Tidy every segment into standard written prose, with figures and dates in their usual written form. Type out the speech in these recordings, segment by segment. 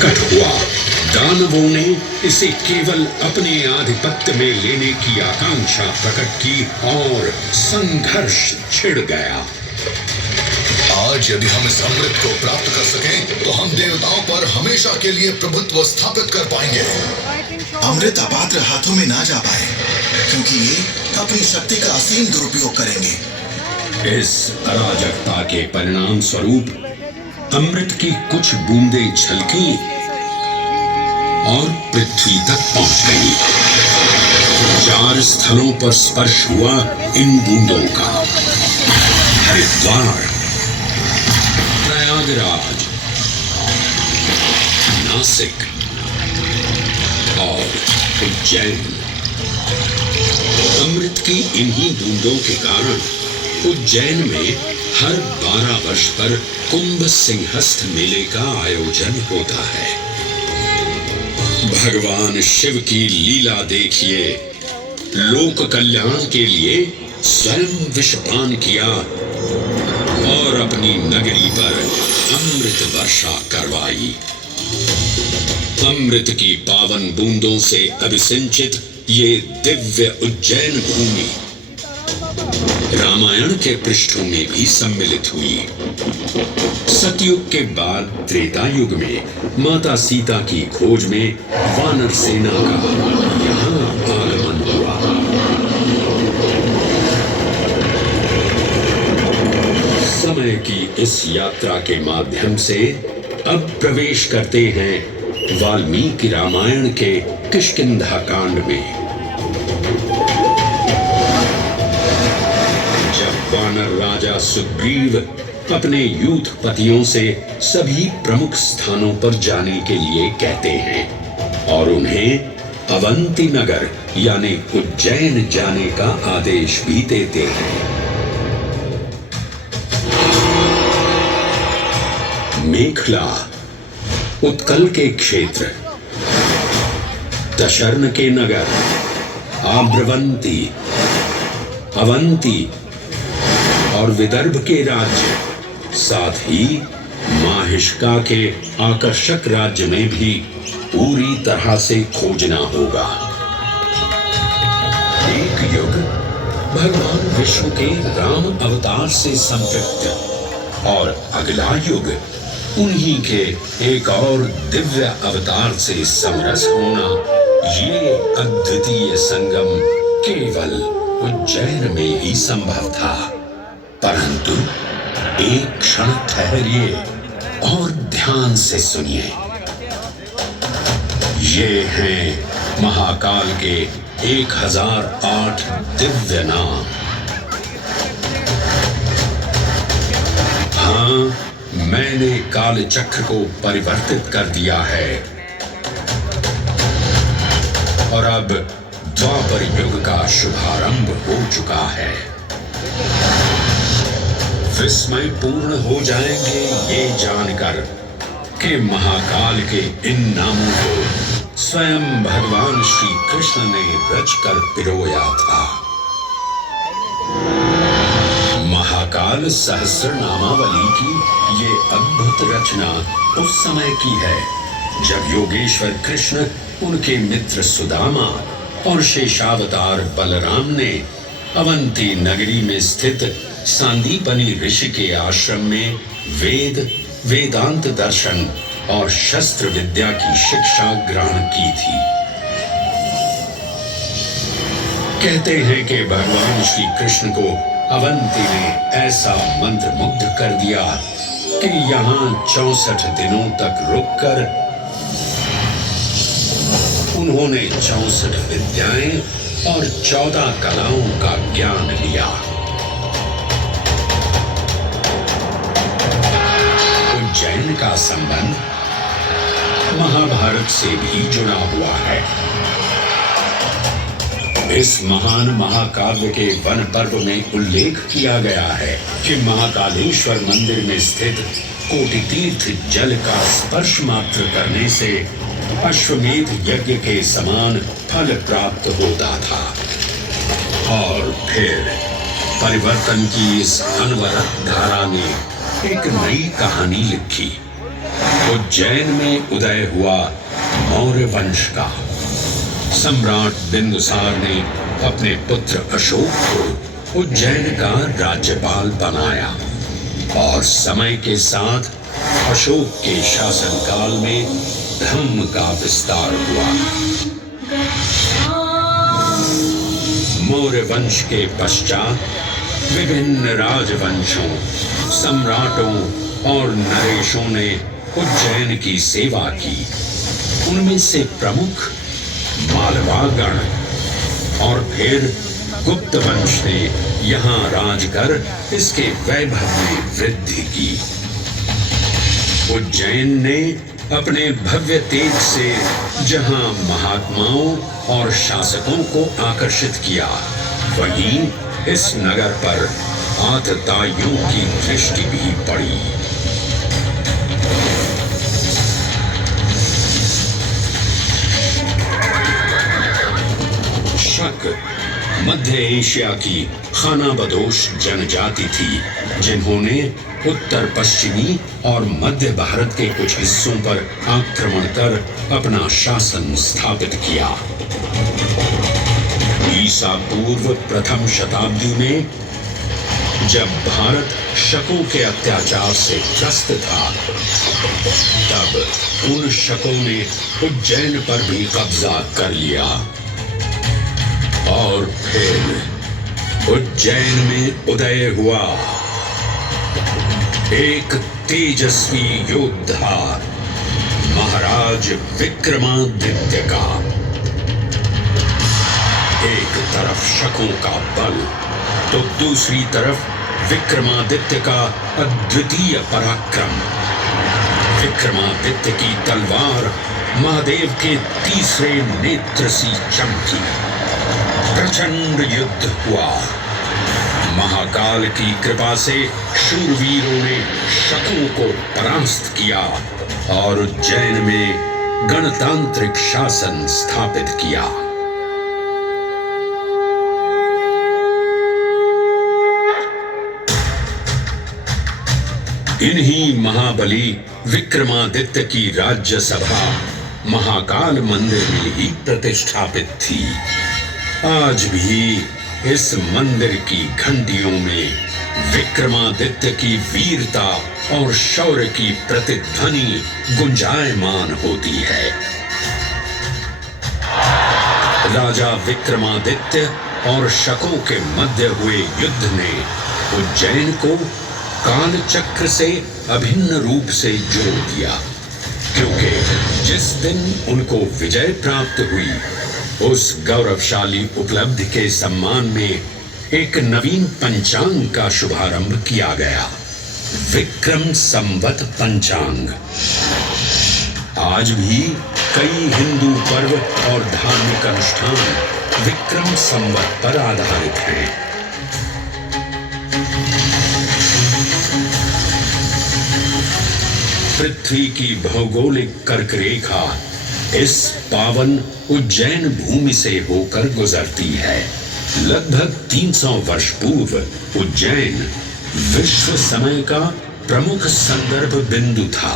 प्रकट हुआ। दानवों ने इसे केवल अपने आधिपत्य में लेने की आकांक्षा प्रकट की और संघर्ष छिड़ गया। आज यदि हम इस अमृत को प्राप्त कर सकें तो हम देवताओं पर हमेशा के लिए प्रभुत्व स्थापित कर पाएंगे। अमृत अपात्र हाथों में ना जा पाए, क्योंकि ये अपनी शक्ति का असीम दुरुपयोग करेंगे। इस अराजकता के परिणाम स्वरूप अमृत की कुछ बूंदें छलकी और पृथ्वी तक पहुंच गई। 4 स्थलों पर स्पर्श हुआ इन बूंदों का। हरिद्वार, प्रयागराज, नासिक और उज्जैन। अमृत की इन्हीं बूंदों के कारण उज्जैन में हर 12 वर्ष पर कुंभ सिंहस्थ मेले का आयोजन होता है। भगवान शिव की लीला देखिए। लोक कल्याण के लिए स्वयं विषपान किया और अपनी नगरी पर अमृत वर्षा करवाई। अमृत की पावन बूंदों से अभिसिंचित ये दिव्य उज्जैन भूमि रामायण के पृष्ठों में भी सम्मिलित हुई। सतयुग के बाद त्रेता युग में माता सीता की खोज में वानर सेना का यहाँ आगमन हुआ। समय की इस यात्रा के माध्यम से अब प्रवेश करते हैं वाल्मीकि रामायण के किष्किंधा कांड में। जब वानर राजा सुग्रीव अपने यूथपतियों से सभी प्रमुख स्थानों पर जाने के लिए कहते हैं और उन्हें अवंती नगर यानी उज्जैन जाने का आदेश भी देते हैं। मेखला उत्कल के क्षेत्र, दशर्न के नगर, आम्रवंती, अवंती और विदर्भ के राज्य, साथ ही माहिष्का के आकर्षक राज्य में भी पूरी तरह से खोजना होगा। एक युग भगवान विष्णु के राम अवतार से संपृक्त और अगला युग उन्हीं के एक और दिव्य अवतार से समरस होना, ये अद्वितीय संगम केवल उज्जैन में ही संभव था। परंतु एक क्षण ठहरिए और ध्यान से सुनिए। ये हैं महाकाल के 1008 दिव्य नाम। हाँ, मैंने काल चक्र को परिवर्तित कर दिया है और अब द्वापर युग का शुभारंभ हो चुका है। विस्मय पूर्ण हो जाएंगे ये जानकर कि महाकाल के इन नामों को स्वयं भगवान श्री कृष्ण ने रचकर पिरोया था। महाकाल सहस्र नामावली की ये अद्भुत रचना उस समय की है जब योगेश्वर कृष्ण, उनके मित्र सुदामा और शेषावतार बलराम ने अवंती नगरी में स्थित सांदीपनी ऋषि के आश्रम में वेदांत दर्शन और शस्त्र विद्या की शिक्षा ग्रहण की थी। कहते हैं कि भगवान श्री कृष्ण को अवंती ने ऐसा मंत्र मुग्ध कर दिया कि यहाँ 64 दिनों तक रुककर उन्होंने 64 विद्याएं और 14 कलाओं का ज्ञान लिया। उज्जैन का संबंध महाभारत से भी जुड़ा हुआ है। इस महान महाकाव्य के वन पर्व में उल्लेख किया गया है कि महाकालेश्वर मंदिर में स्थित कोटि तीर्थ जल का स्पर्श मात्र करने से अश्वमेध यज्ञ के समान फल प्राप्त होता था। और फिर परिवर्तन की इस अनवरत धारा ने एक नई कहानी लिखी उज्जैन में उदय हुआ मौर्य वंश का। सम्राट बिंदुसार ने अपने पुत्र अशोक को उज्जैन का राज्यपाल बनाया और समय के साथ अशोक के शासनकाल में धर्म का विस्तार हुआ। मौर्य वंश के पश्चात विभिन्न राजवंशों, सम्राटों और नरेशों ने उज्जैन की सेवा की। उनमें से प्रमुख मालवागण और फिर गुप्त वंश ने यहाँ राज कर इसके वैभव में वृद्धि की। उज्जैन ने अपने भव्य तेज से जहाँ महात्माओं और शासकों को आकर्षित किया, वहीं इस नगर पर आतताइयों की दृष्टि भी पड़ी। शक मध्य एशिया की खानाबदोश जनजाति थी, जिन्होंने उत्तर पश्चिमी और मध्य भारत के कुछ हिस्सों पर आक्रमण कर अपना शासन स्थापित किया। ईसा पूर्व प्रथम शताब्दी में जब भारत शकों के अत्याचार से त्रस्त था, तब उन शकों ने उज्जैन पर भी कब्जा कर लिया और फिर उज्जैन में उदय हुआ एक तेजस्वी योद्धा, महाराज विक्रमादित्य का। एक तरफ शकों का बल तो दूसरी तरफ विक्रमादित्य का अद्वितीय पराक्रम। विक्रमादित्य की तलवार महादेव के तीसरे नेत्र सी चमकी। प्रचंड युद्ध हुआ। महाकाल की कृपा से शूरवीरों ने शकों को परास्त किया और उज्जैन में गणतांत्रिक शासन स्थापित किया। इन्हीं महाबली विक्रमादित्य की राज्यसभा महाकाल मंदिर में ही प्रतिष्ठापित थी। आज भी इस मंदिर की घंटियों में विक्रमादित्य की वीरता और शौर्य की प्रतिध्वनि गुंजायमान होती है। राजा विक्रमादित्य और शकों के मध्य हुए युद्ध ने उज्जैन को काल चक्र से अभिन्न रूप से जोड़ दिया, क्योंकि जिस दिन उनको विजय प्राप्त हुई, उस गौरवशाली उपलब्धि के सम्मान में एक नवीन पंचांग का शुभारंभ किया गया, विक्रम संवत पंचांग। आज भी कई हिंदू पर्व और धार्मिक अनुष्ठान विक्रम संवत पर आधारित हैं। पृथ्वी की भौगोलिक कर्क रेखा इस पावन उज्जैन भूमि से होकर गुजरती है। लगभग 300 वर्ष पूर्व उज्जैन विश्व समय का प्रमुख संदर्भ बिंदु था।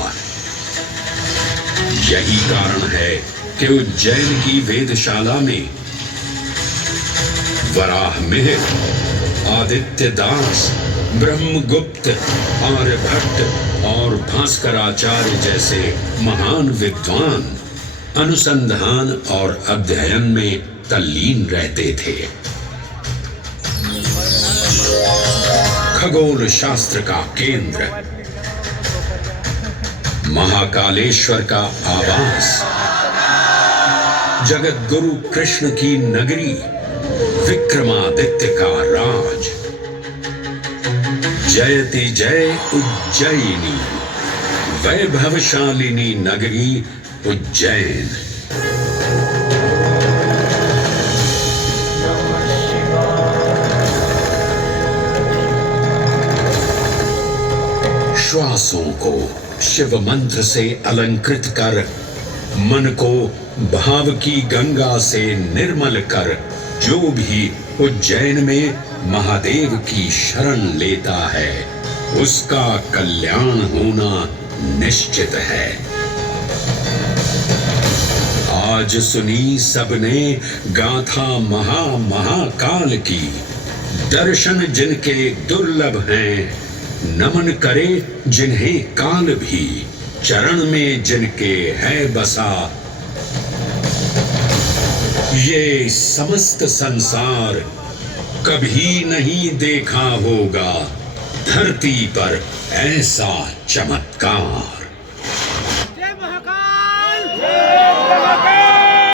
यही कारण है कि उज्जैन की वेदशाला में वराहमिहिर, आदित्य दास, ब्रह्मगुप्त, आर्यभट्ट और भास्कराचार्य जैसे महान विद्वान अनुसंधान और अध्ययन में तल्लीन रहते थे। खगोल शास्त्र का केंद्र, महाकालेश्वर का आवास, जगत गुरु कृष्ण की नगरी, विक्रमादित्य का राज। जयति जय उज्जयिनी, वैभवशालिनी नगरी उज्जैन। श्वासों को शिव मंत्र से अलंकृत कर, मन को भाव की गंगा से निर्मल कर, जो भी उज्जैन में महादेव की शरण लेता है, उसका कल्याण होना निश्चित है। आज सुनी सबने गाथा महाकाल की, दर्शन जिनके दुर्लभ हैं, नमन करे जिन्हें काल भी, चरण में जिनके है बसा। ये समस्त संसार कभी नहीं देखा होगा धरती पर ऐसा चमत्कार। जय महाकाल।